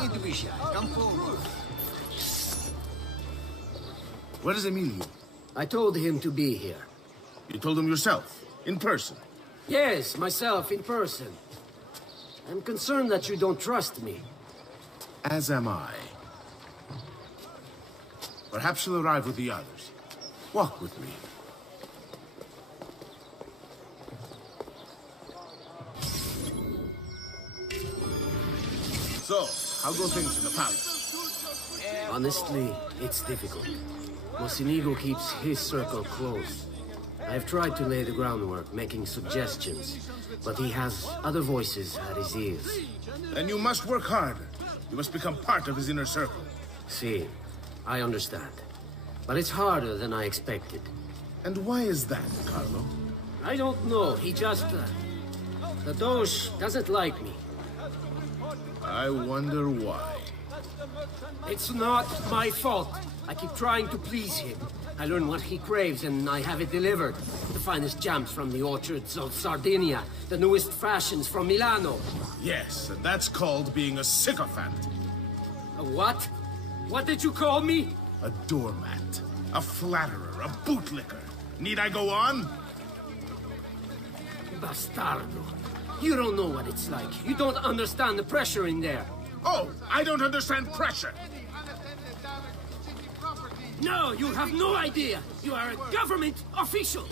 need to be shy. Come forward. Where is Emilio? I told him to be here. You told him yourself, in person? Yes, myself, in person. I'm concerned that you don't trust me. As am I. Perhaps you'll arrive with the others. Walk with me. So, how go things in the palace? Honestly, it's difficult. Mocenigo keeps his circle close. I've tried to lay the groundwork, making suggestions, but he has other voices at his ears. Then you must work harder. You must become part of his inner circle. See, I understand. But it's harder than I expected. And why is that, Carlo? I don't know, he just... the Doge doesn't like me. I wonder why. It's not my fault. I keep trying to please him. I learn what he craves and I have it delivered. The finest jams from the orchards of Sardinia, the newest fashions from Milano. Yes, and that's called being a sycophant. A what? What did you call me? A doormat. A flatterer. A bootlicker. Need I go on? Bastardo. You don't know what it's like. You don't understand the pressure in there. Oh, I don't understand pressure. No, you have no idea. You are a government official.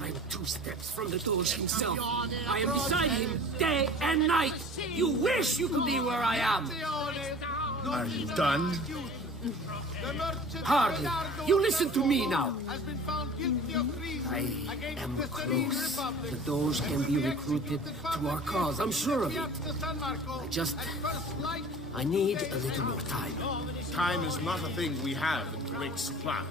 I'm 2 steps from the Doge himself. I am beside him day and night. You wish you could be where I am. Are you done? Hardly. You listen to me now. I am close. The Doge can be recruited to our cause, I'm sure of it. I need a little more time. Time is not a thing we have in great supply.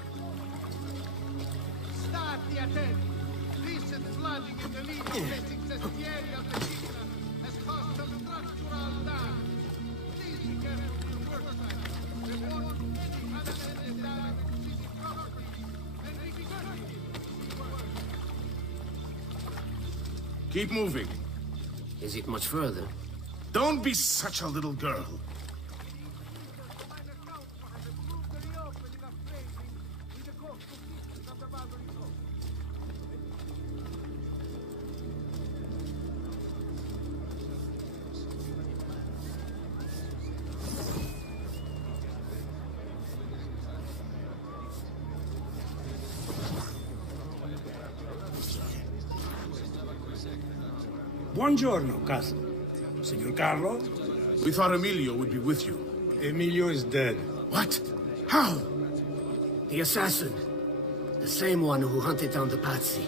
Keep moving. Is it much further? Don't be such a little girl. Buongiorno, cousin. Signor Carlo? We thought Emilio would be with you. Emilio is dead. What? How? The assassin. The same one who hunted down the Pazzi.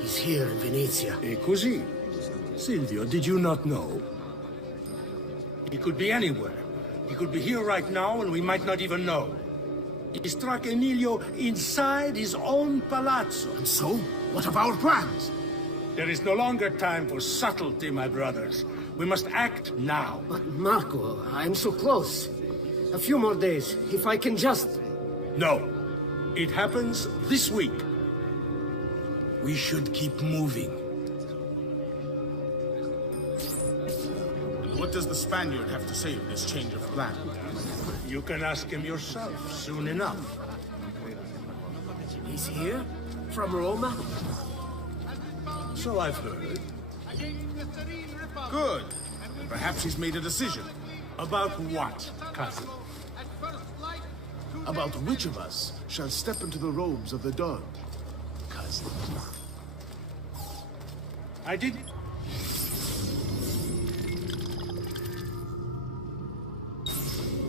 He's here in Venezia. E così? Silvio, did you not know? He could be anywhere. He could be here right now and we might not even know. He struck Emilio inside his own palazzo. And so? What of our plans? There is no longer time for subtlety, my brothers. We must act now. But Marco, I'm so close. A few more days, if I can just... No. It happens this week. We should keep moving. And what does the Spaniard have to say of this change of plan? You can ask him yourself soon enough. He's here? From Roma? So I've heard. Good. Perhaps he's made a decision. About what, cousin? About which of us shall step into the robes of the Doge. Cousin. I did...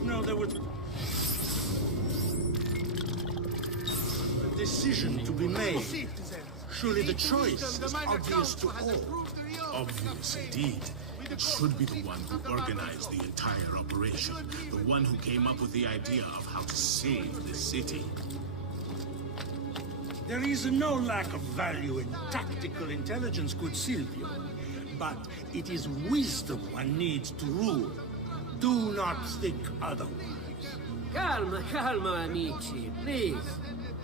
No, there was... a decision to be made. Surely the choice is obvious to all. Obvious indeed. It should be the one who organized the entire operation. The one who came up with the idea of how to save the city. There is no lack of value in tactical intelligence, good Silvio. But it is wisdom one needs to rule. Do not think otherwise. Calma, calma, amici. Please.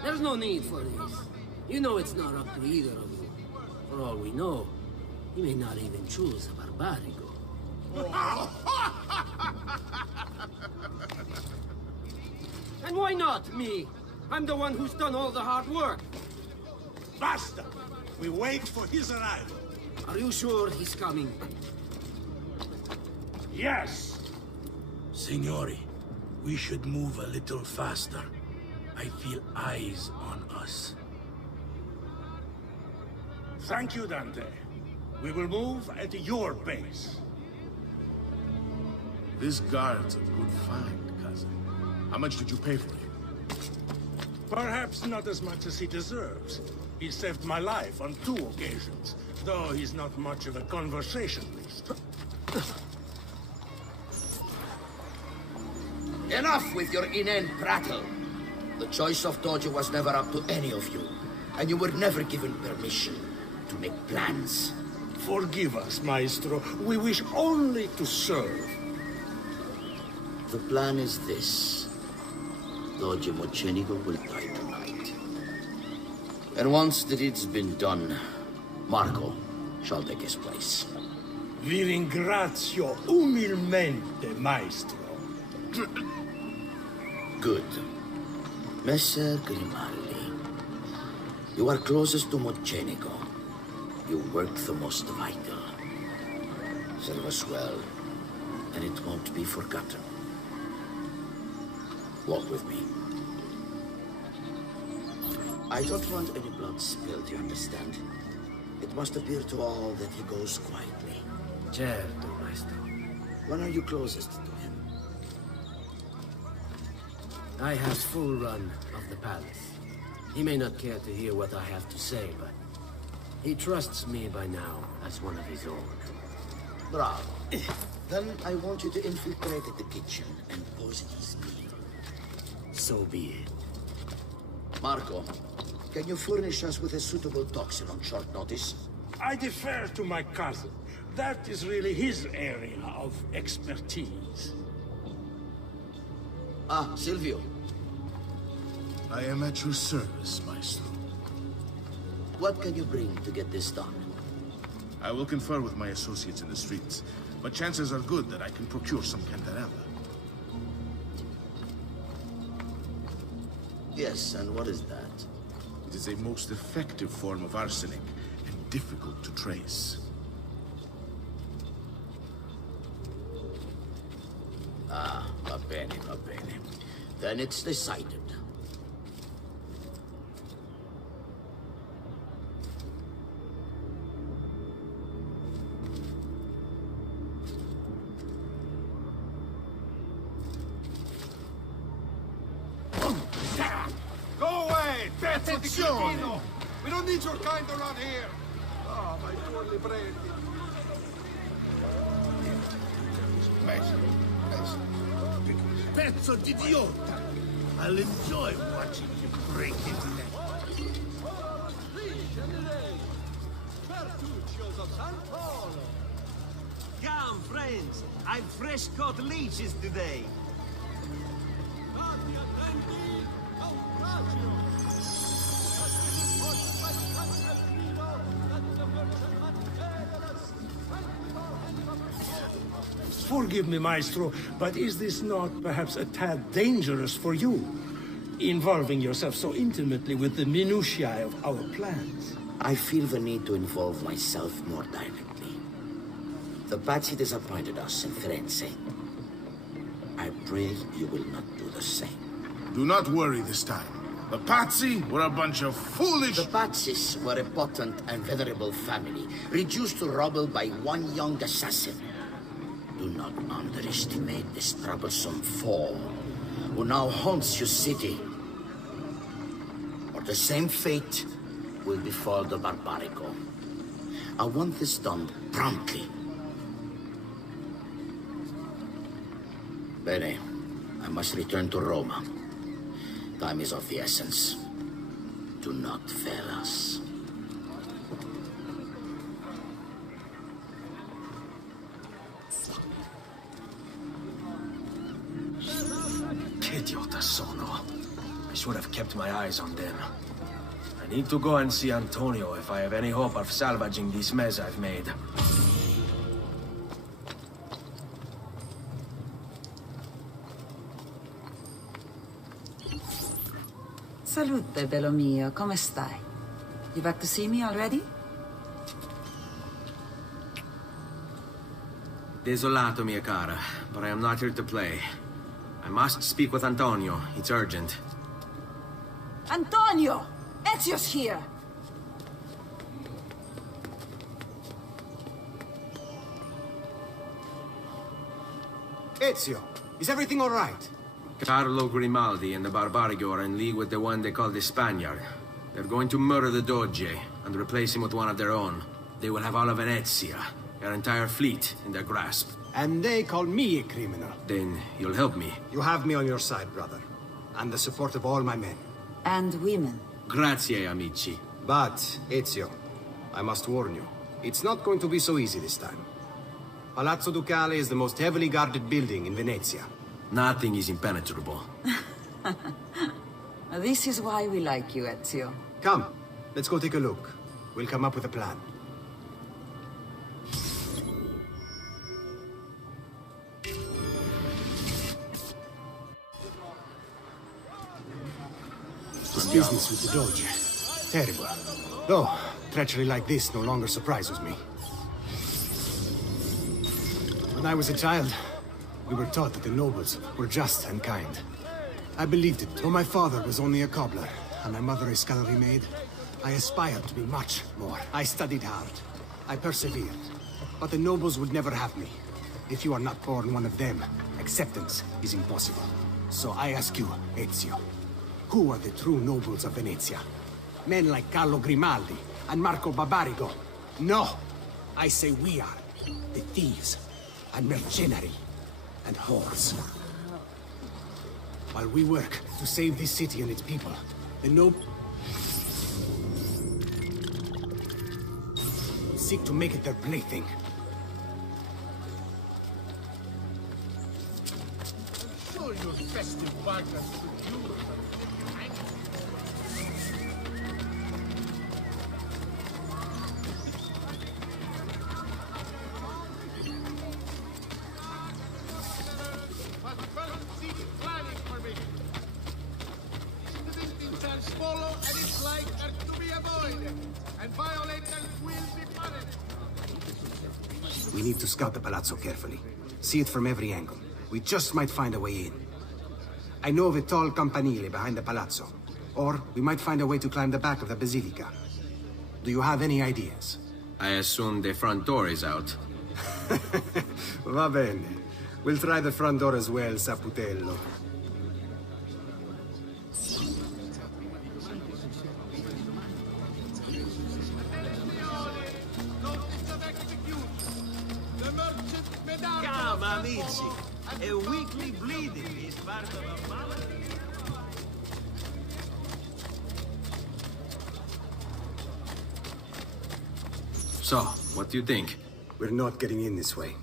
There's no need for this. You know it's not up to either of you. For all we know, he may not even choose a barbarigo. not me? I'm the one who's done all the hard work. Basta! We wait for his arrival. Are you sure he's coming? Yes! Signori, we should move a little faster. I feel eyes on us. Thank you, Dante. We will move at your pace. This guard's a good find, cousin. How much did you pay for him? Perhaps not as much as he deserves. He saved my life on 2 occasions, though he's not much of a conversationalist. Enough with your inane prattle. The choice of Dojo was never up to any of you, and you were never given permission to make plans. Forgive us, Maestro. We wish only to serve. The plan is this. Dojo Mocenigo will die tonight. And once the deed's been done, Marco shall take his place. Vi ringrazio umilmente, Maestro. Good. Messer Grimaldi, you are closest to Mocenigo. You work the most vital. Serve us well, and it won't be forgotten. Walk with me. I don't want any blood spilled, you understand? It must appear to all that he goes quietly. Certo, Maestro. When are you closest to him? I have full run of the palace. He may not care to hear what I have to say, but he trusts me by now as one of his own. Bravo. Then I want you to infiltrate the kitchen and poison his meal. So be it. Marco, can you furnish us with a suitable toxin on short notice? I defer to my cousin. That is really his area of expertise. Ah, Silvio. I am at your service, Maestro. What can you bring to get this done? I will confer with my associates in the streets, but chances are good that I can procure some Cantarella. Yes, and what is that? It is a most effective form of arsenic, and difficult to trace. Ah, va bene, va bene. Then it's decided. Go away! Pezzo di cretino! We don't need your kind around here! Ah, my poor libretti. Pezzo di idiota! I'll enjoy watching you break his neck. Come, friends! I've fresh caught leeches today. Forgive me, Maestro, but is this not perhaps a tad dangerous for you? Involving yourself so intimately with the minutiae of our plans. I feel the need to involve myself more directly. The Pazzi disappointed us in Firenze. I pray you will not do the same. Do not worry this time. The Pazzi were a bunch of foolish... The Pazzis were a potent and venerable family, reduced to rubble by one young assassin. Do not underestimate this troublesome foe, who now haunts your city. Or the same fate will befall the Barbarico. I want this done promptly. Bene, I must return to Roma. Time is of the essence. Do not fail us. Che idiota sono. I should have kept my eyes on them. I need to go and see Antonio if I have any hope of salvaging this mess I've made. Salute, bello mio. Come stai? You back to see me already? Desolato, mia cara, but I am not here to play. I must speak with Antonio. It's urgent. Antonio! Ezio's here! Ezio, is everything all right? Carlo Grimaldi and the Barbarigo are in league with the one they call the Spaniard. They're going to murder the Doge and replace him with one of their own. They will have all of Venezia, their entire fleet, in their grasp. And they call me a criminal. Then you'll help me. You have me on your side, brother. And the support of all my men. And women. Grazie, amici. But, Ezio, I must warn you, it's not going to be so easy this time. Palazzo Ducale is the most heavily guarded building in Venezia. Nothing is impenetrable. This is why we like you, Ezio. Come, let's go take a look. We'll come up with a plan. This business with the Doge. Terrible. Though, treachery like this no longer surprises me. When I was a child, we were taught that the nobles were just and kind. I believed it. Though my father was only a cobbler, and my mother a scullery maid, I aspired to be much more. I studied hard. I persevered. But the nobles would never have me. If you are not born one of them, acceptance is impossible. So I ask you, Ezio, who are the true nobles of Venezia? Men like Carlo Grimaldi and Marco Barbarigo? No! I say we are. The thieves and mercenary and whores. While we work to save this city and its people, the seek to make it their plaything. Show your festive partners to you. We need to scout the palazzo carefully. See it from every angle. We just might find a way in. I know of a tall campanile behind the palazzo. Or we might find a way to climb the back of the basilica. Do you have any ideas? I assume the front door is out. Va bene. We'll try the front door as well, Saputello. Come, amici. A weekly bleeding is part of a malady. So, what do you think? We're not getting in this way.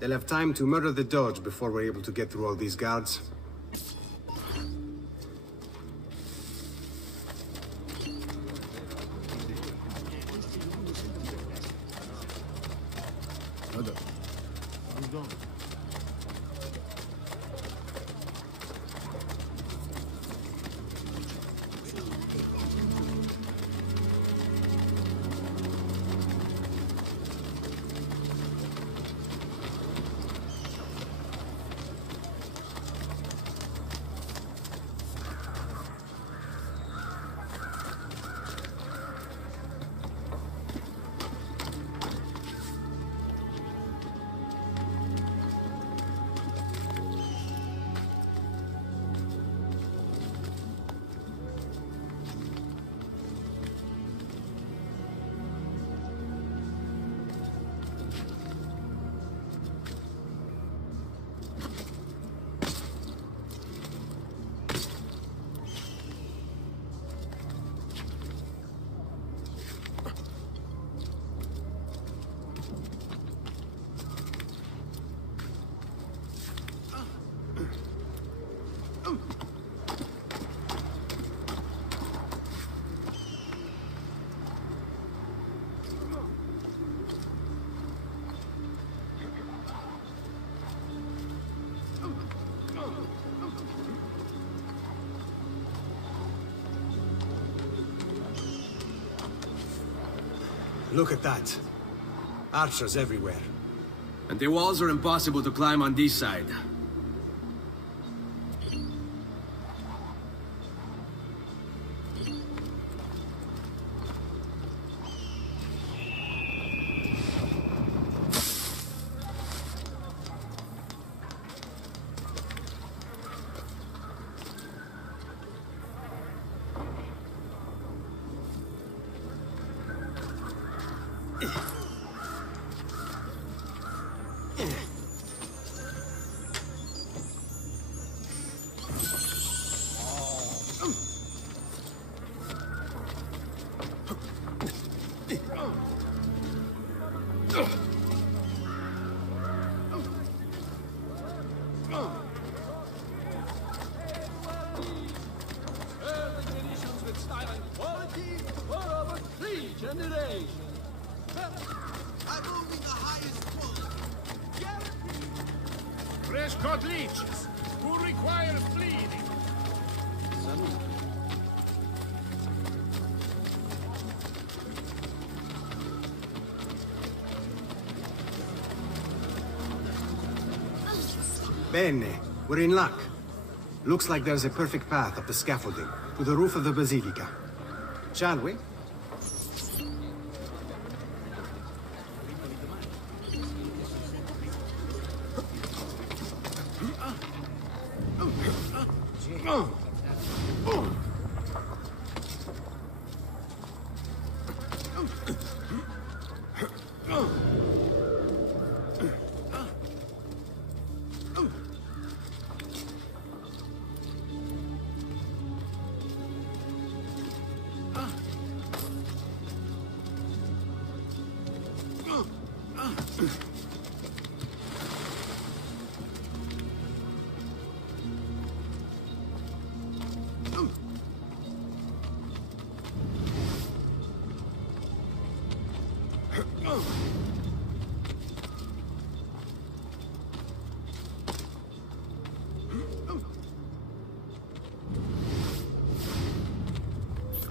They'll have time to murder the Doge before we're able to get through all these guards. Look at that. Archers everywhere. And the walls are impossible to climb on this side. Fresh cod leeches. Who requires bleeding? Bene, we're in luck. Looks like there's a perfect path up the scaffolding to the roof of the Basilica. Shall we?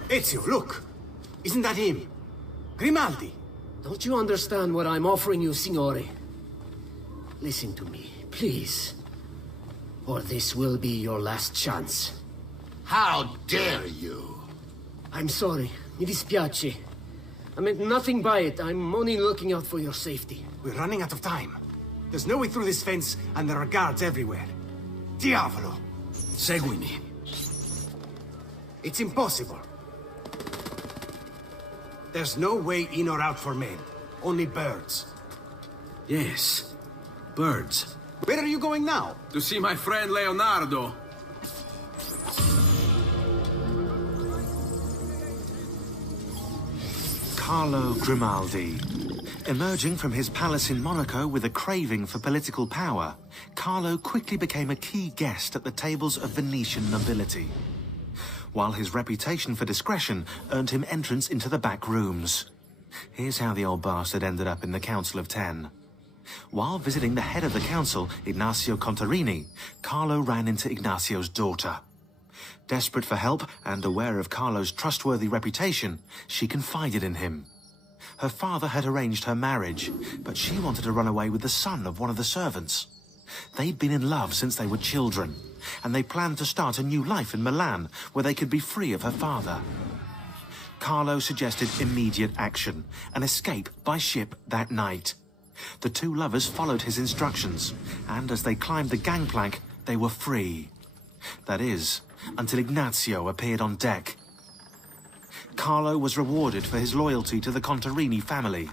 Ezio, look! Isn't that him? Grimaldi! Don't you understand what I'm offering you, Signore? Listen to me, please. Or this will be your last chance. How dare you? I'm sorry. Mi dispiace. I meant nothing by it. I'm only looking out for your safety. We're running out of time. There's no way through this fence, and there are guards everywhere. Diavolo! Seguimi. It's impossible. There's no way in or out for men. Only birds. Yes. Birds. Where are you going now? To see my friend Leonardo. Carlo Grimaldi. Emerging from his palace in Monaco with a craving for political power, Carlo quickly became a key guest at the tables of Venetian nobility, while his reputation for discretion earned him entrance into the back rooms. Here's how the old bastard ended up in the Council of Ten. While visiting the head of the council, Ignazio Contarini, Carlo ran into Ignazio's daughter. Desperate for help and aware of Carlo's trustworthy reputation, she confided in him. Her father had arranged her marriage, but she wanted to run away with the son of one of the servants. They'd been in love since they were children, and they planned to start a new life in Milan, where they could be free of her father. Carlo suggested immediate action, an escape by ship that night. The two lovers followed his instructions, and as they climbed the gangplank, they were free. That is, until Ignazio appeared on deck. Carlo was rewarded for his loyalty to the Contarini family,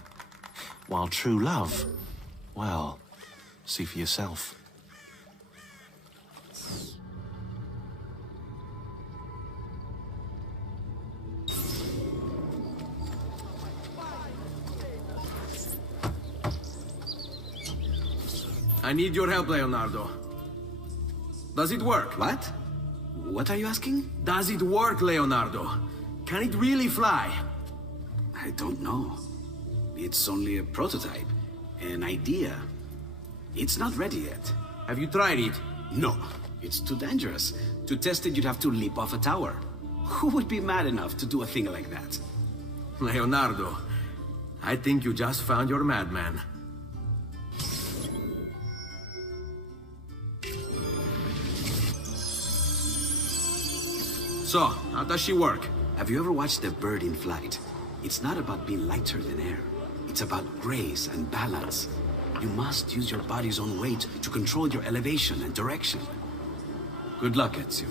while true love, well, see for yourself. I need your help, Leonardo. Does it work? What? What are you asking? Does it work, Leonardo? Can it really fly? I don't know. It's only a prototype, an idea. It's not ready yet. Have you tried it? No, it's too dangerous. To test it, you'd have to leap off a tower. Who would be mad enough to do a thing like that? Leonardo, I think you just found your madman. So, how does she work? Have you ever watched a bird in flight? It's not about being lighter than air. It's about grace and balance. You must use your body's own weight to control your elevation and direction. Good luck, Ezio.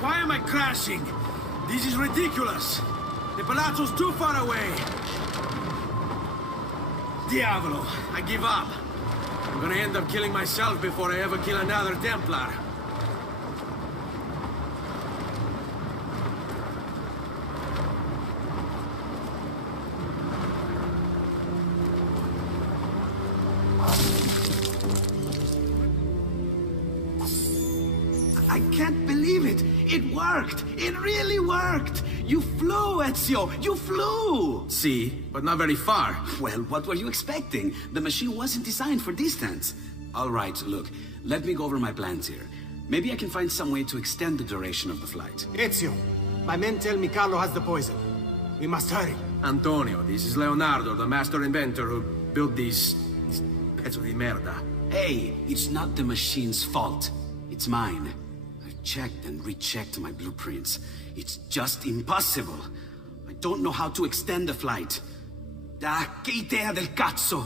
Why am I crashing? This is ridiculous. The palazzo's too far away. Diavolo, I give up. I'm gonna end up killing myself before I ever kill another Templar. I can't believe it! It worked! It really worked! You flew, Ezio! You flew! See, but not very far. Well, what were you expecting? The machine wasn't designed for distance. All right, look, let me go over my plans here. Maybe I can find some way to extend the duration of the flight. Ezio, my men tell me Carlo has the poison. We must hurry. Antonio, this is Leonardo, the master inventor who built these pezzo di merda. Hey, it's not the machine's fault. It's mine. I've checked and rechecked my blueprints. It's just impossible. I don't know how to extend the flight. Ah, che idea del cazzo!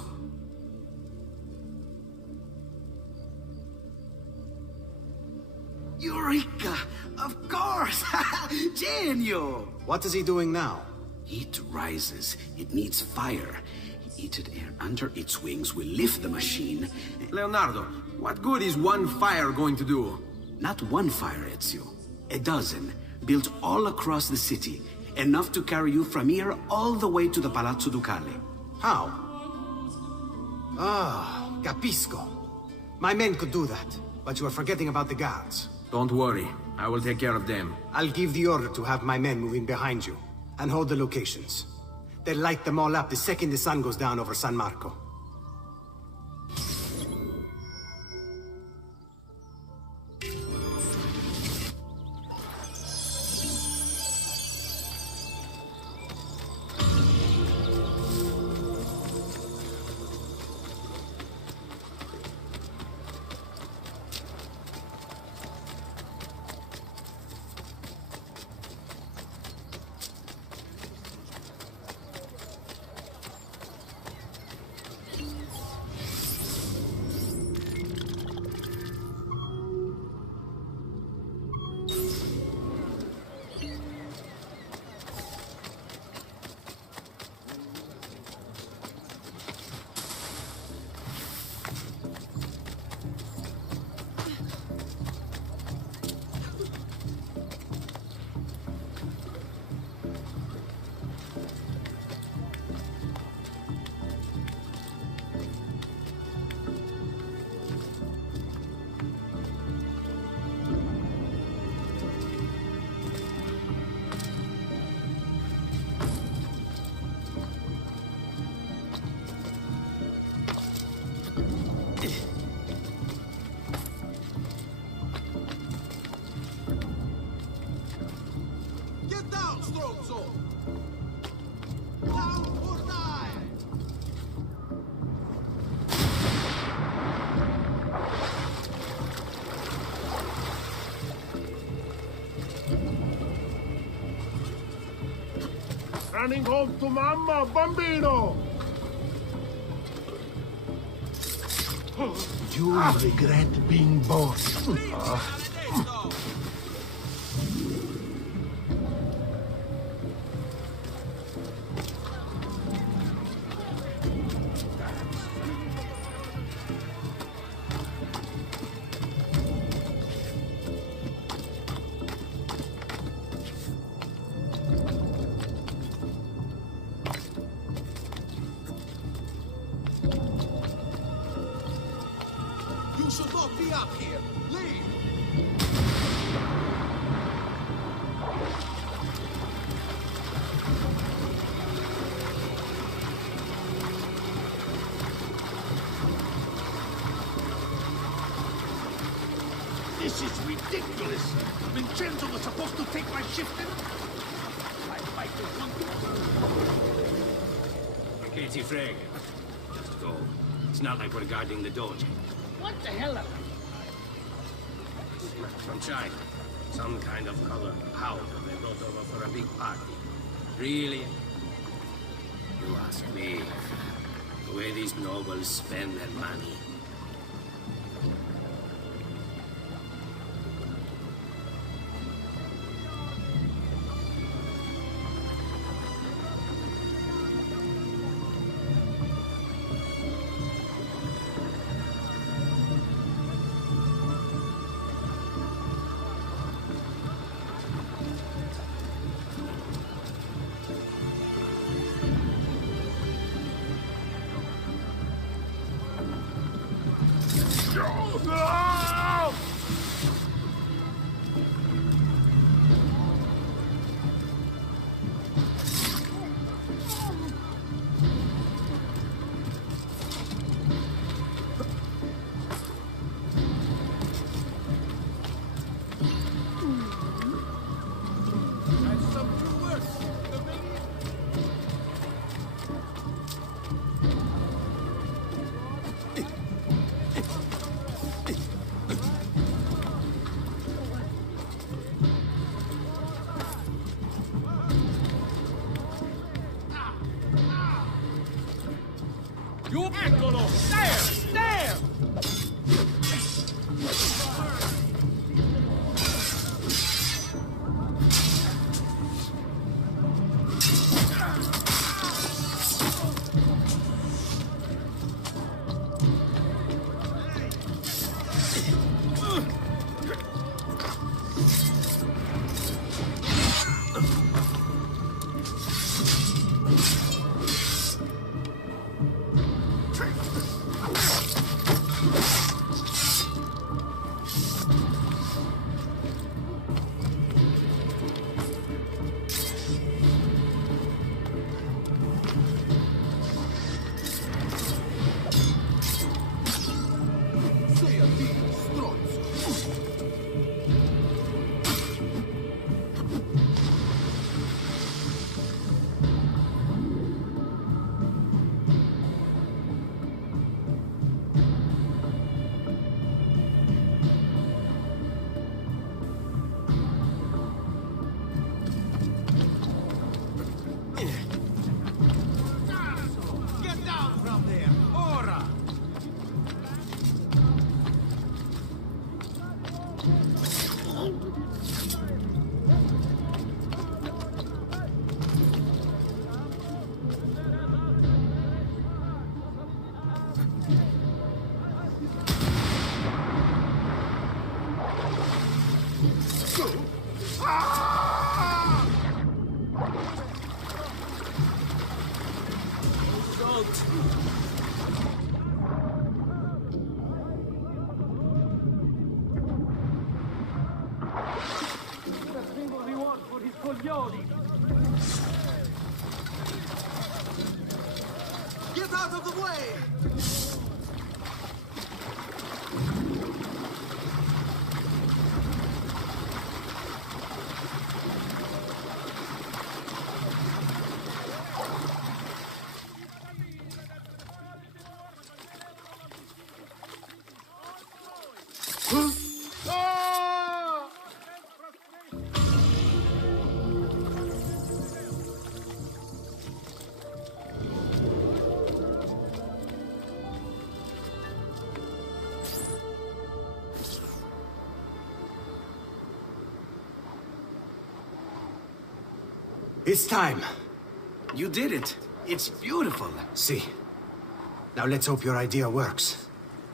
Eureka! Of course! Genio! What is he doing now? Heat rises. It needs fire. Heated air under its wings will lift the machine. Leonardo, what good is one fire going to do? Not one fire, Ezio. A dozen, built all across the city. Enough to carry you from here all the way to the Palazzo Ducale. How? Ah, capisco. My men could do that, but you are forgetting about the guards. Don't worry, I will take care of them. I'll give the order to have my men move in behind you, and hold the locations. They'll light them all up the second the sun goes down over San Marco. Running home to Mama, bambino! You will regret being born. You should not be up here. Leave! This is ridiculous. Vincenzo was supposed to take my shift in. Katie Freg. Just go. It's not like we're guarding the Doge. What the hell are From China. Some kind of color powder they brought over for a big party. Really? You ask me. The way these nobles spend their money. Eccolo! There! There! Get out of the way! It's time. You did it. It's beautiful. See. Now let's hope your idea works.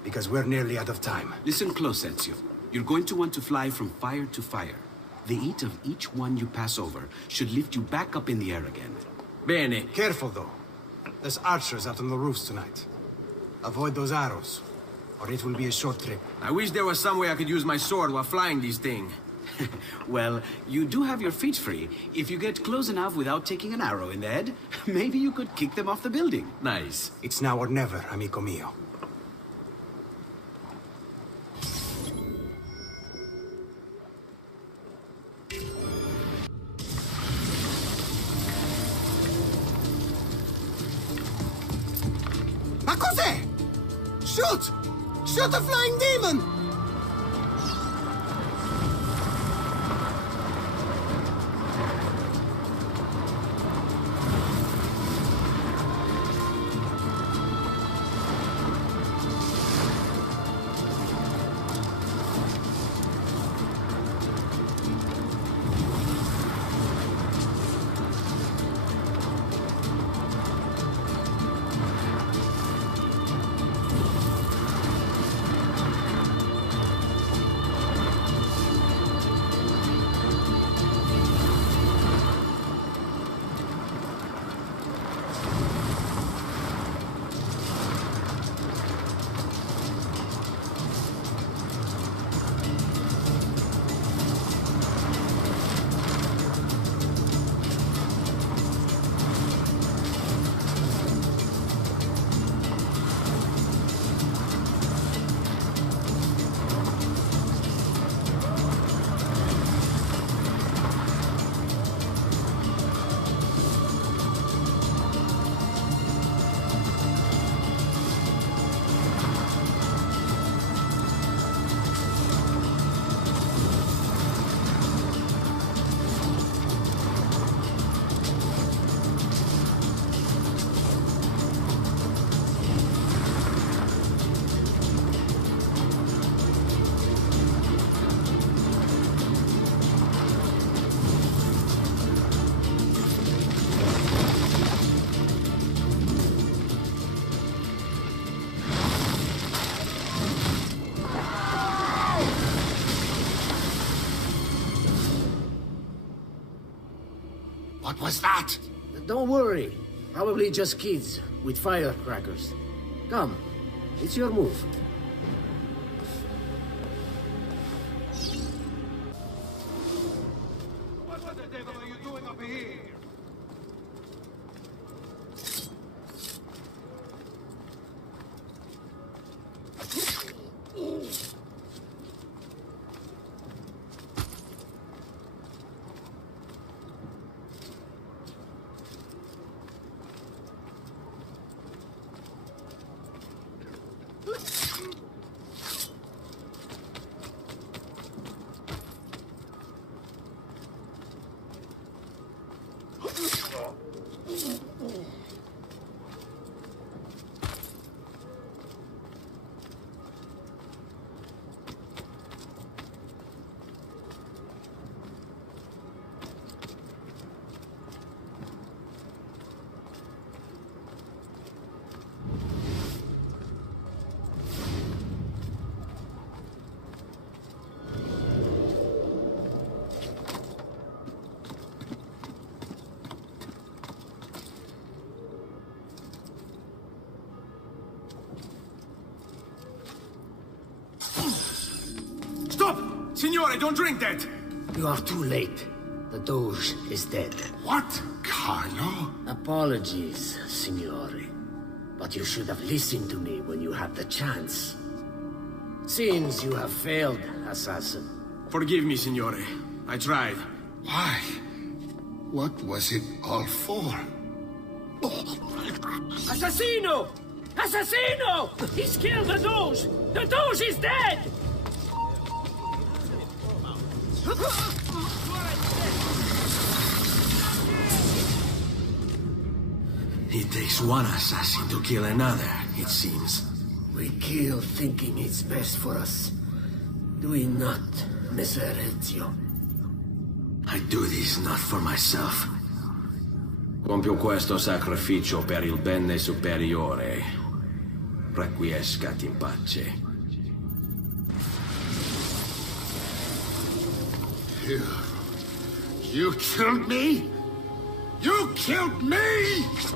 Because we're nearly out of time. Listen close, Ezio. You're going to want to fly from fire to fire. The heat of each one you pass over should lift you back up in the air again. Bene. Careful, though. There's archers out on the roofs tonight. Avoid those arrows, or it will be a short trip. I wish there was some way I could use my sword while flying these things. Well, you do have your feet free. If you get close enough without taking an arrow in the head, maybe you could kick them off the building. Nice. It's now or never, amico mio. Ma cos'è? Shoot! Shoot the flying demon! What was that? Don't worry. Probably just kids with firecrackers. Come, it's your move. What the devil are you doing up here? Stop! Signore, don't drink that! You are too late. The Doge is dead. What? Carlo? Apologies, Signore. But you should have listened to me when you had the chance. Seems you have failed, assassin. Forgive me, Signore. I tried. Why? What was it all for? Assassino! Assassino! He's killed the Doge! The Doge is dead! It takes one assassin to kill another, it seems. We kill thinking it's best for us. Do we not, Messer Ezio? I do this not for myself. Compio questo sacrificio per il bene superiore. Requiescat in pace. You killed me? You killed me?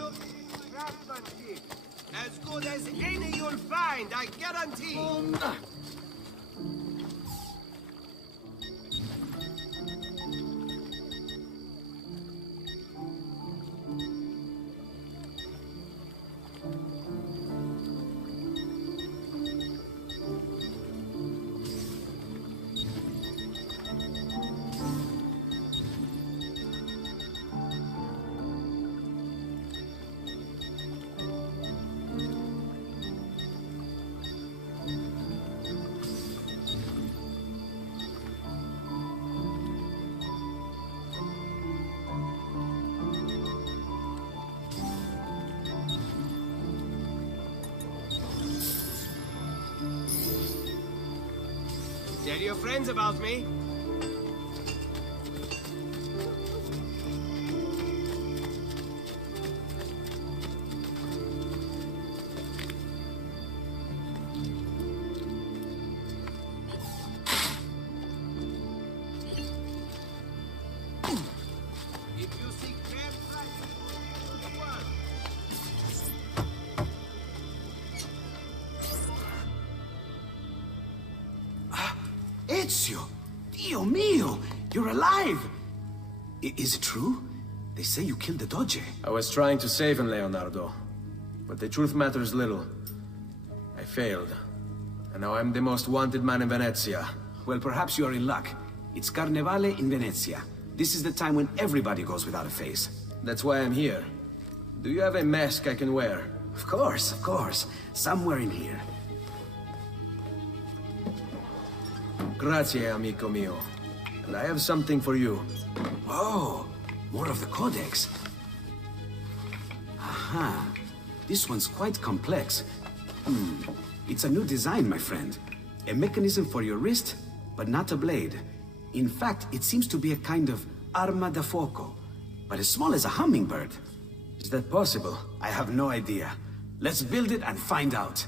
Look, craftsmanship. As good as any you'll find, I guarantee. Tell your friends about me. If you see crab Ezio! Dio mio! You're alive! Is it true? They say you killed the Doge. I was trying to save him, Leonardo. But the truth matters little. I failed. And now I'm the most wanted man in Venezia. Well, perhaps you are in luck. It's Carnevale in Venezia. This is the time when everybody goes without a face. That's why I'm here. Do you have a mask I can wear? Of course, of course. Somewhere in here. Grazie, amico mio. And I have something for you. Oh, more of the Codex. Aha. This one's quite complex. It's a new design, my friend. A mechanism for your wrist, but not a blade. In fact, it seems to be a kind of arma da fuoco, but as small as a hummingbird. Is that possible? I have no idea. Let's build it and find out.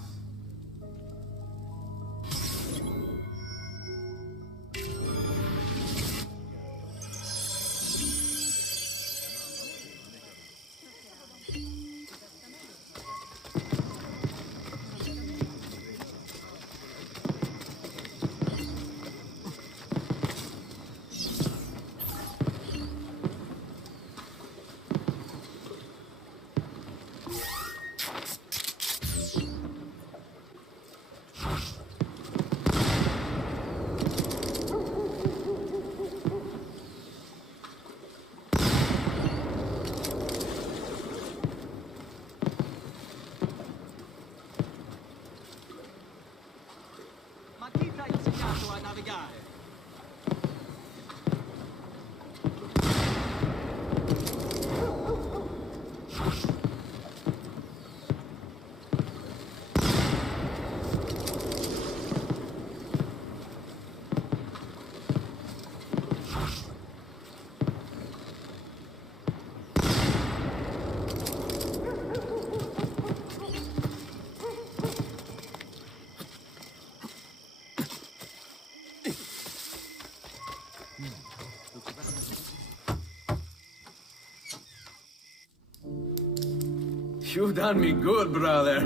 You've done me good, brother.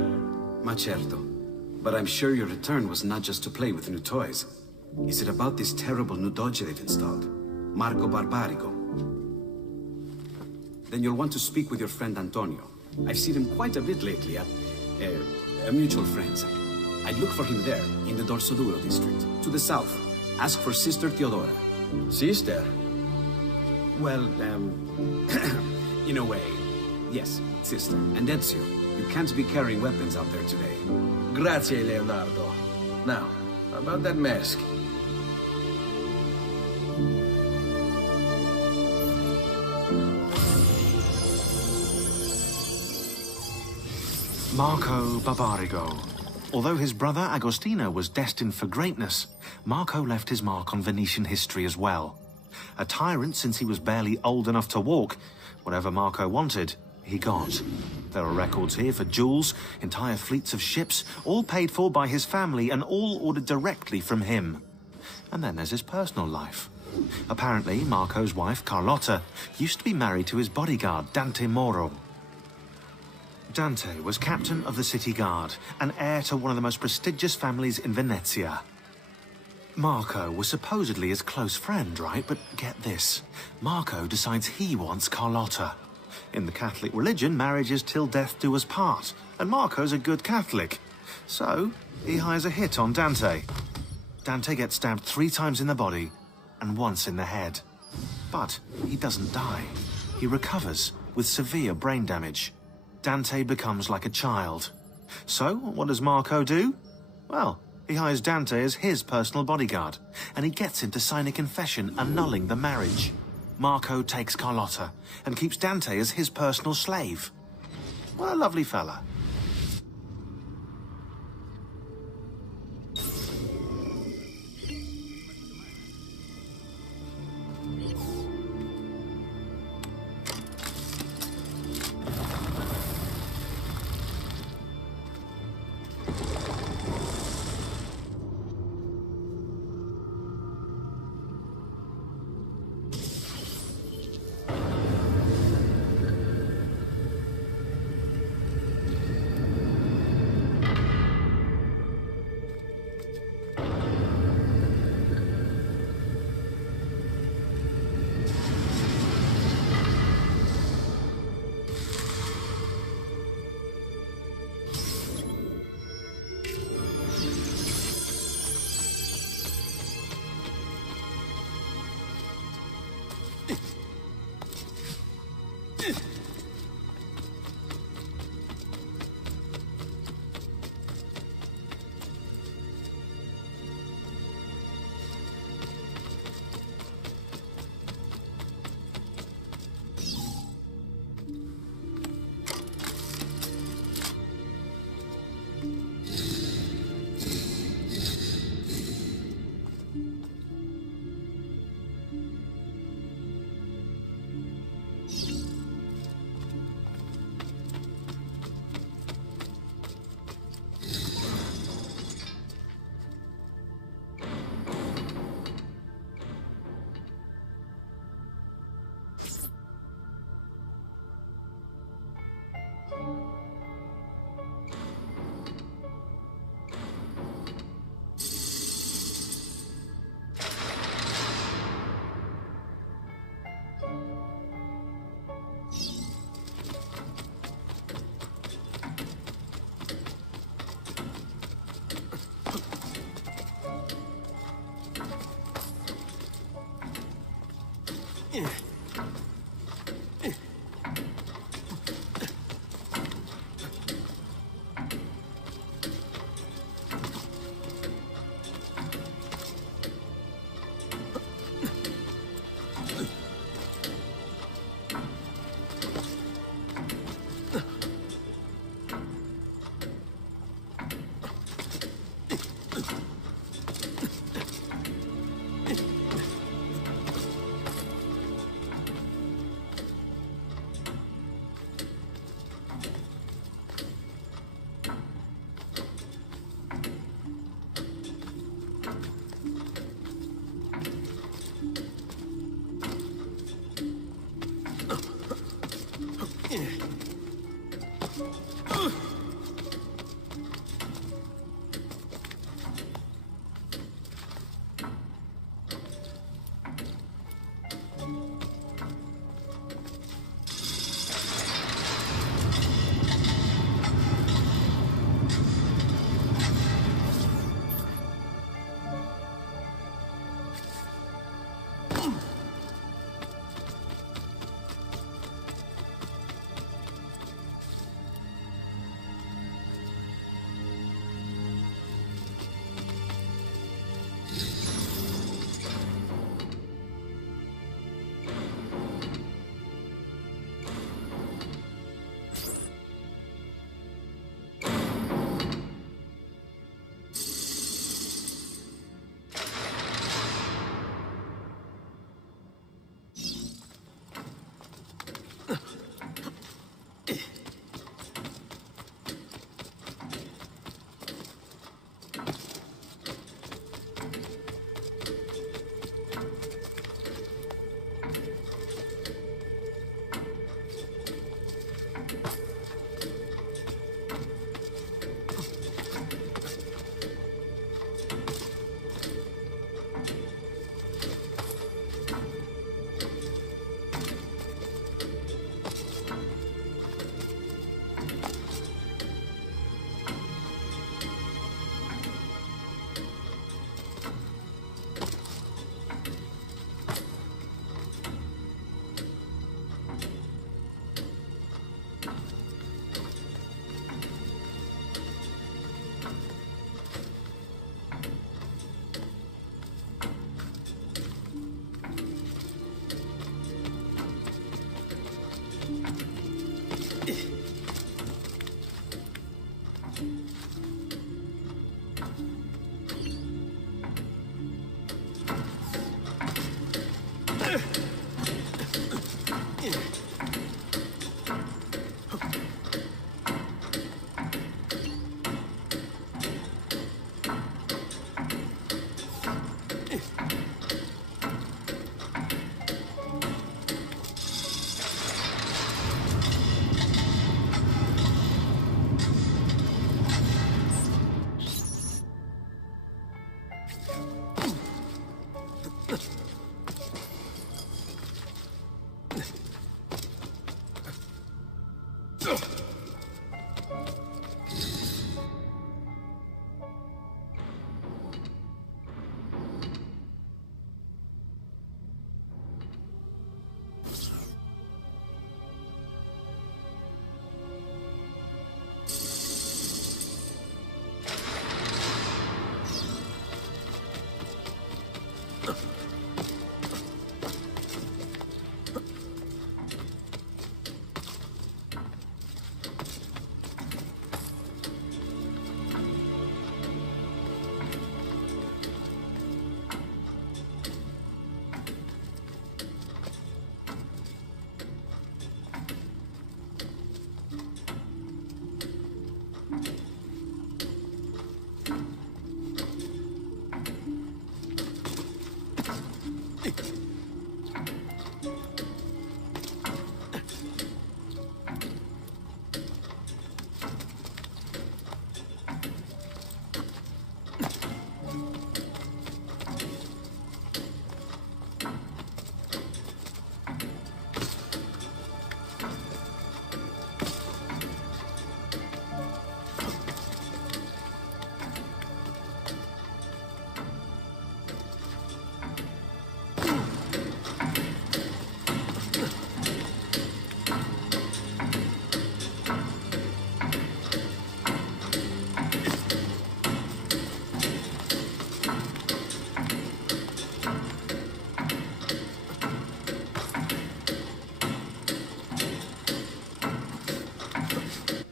Ma certo. But I'm sure your return was not just to play with new toys. Is it about this terrible new doge they've installed? Marco Barbarigo? Then you'll want to speak with your friend Antonio. I've seen him quite a bit lately at... mutual friends. I'd look for him there, in the Dorsoduro district. To the south. Ask for Sister Theodora. Sister? Well, in a way. Yes, sister. And Ezio, you can't be carrying weapons out there today. Grazie, Leonardo. Now, about that mask. Marco Barbarigo. Although his brother Agostino was destined for greatness, Marco left his mark on Venetian history as well. A tyrant since he was barely old enough to walk, whatever Marco wanted, he got. There are records here for jewels, entire fleets of ships, all paid for by his family and all ordered directly from him. And then there's his personal life. Apparently, Marco's wife, Carlotta, used to be married to his bodyguard, Dante Moro. Dante was captain of the city guard and heir to one of the most prestigious families in Venezia. Marco was supposedly his close friend, right? But get this, Marco decides he wants Carlotta. In the Catholic religion, marriage is till death do us part, and Marco's a good Catholic. So, he hires a hit on Dante. Dante gets stabbed 3 times in the body and once in the head. But he doesn't die. He recovers with severe brain damage. Dante becomes like a child. So, what does Marco do? Well, he hires Dante as his personal bodyguard, and he gets him to sign a confession annulling the marriage. Marco takes Carlotta and keeps Dante as his personal slave. What a lovely fella.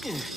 Ugh.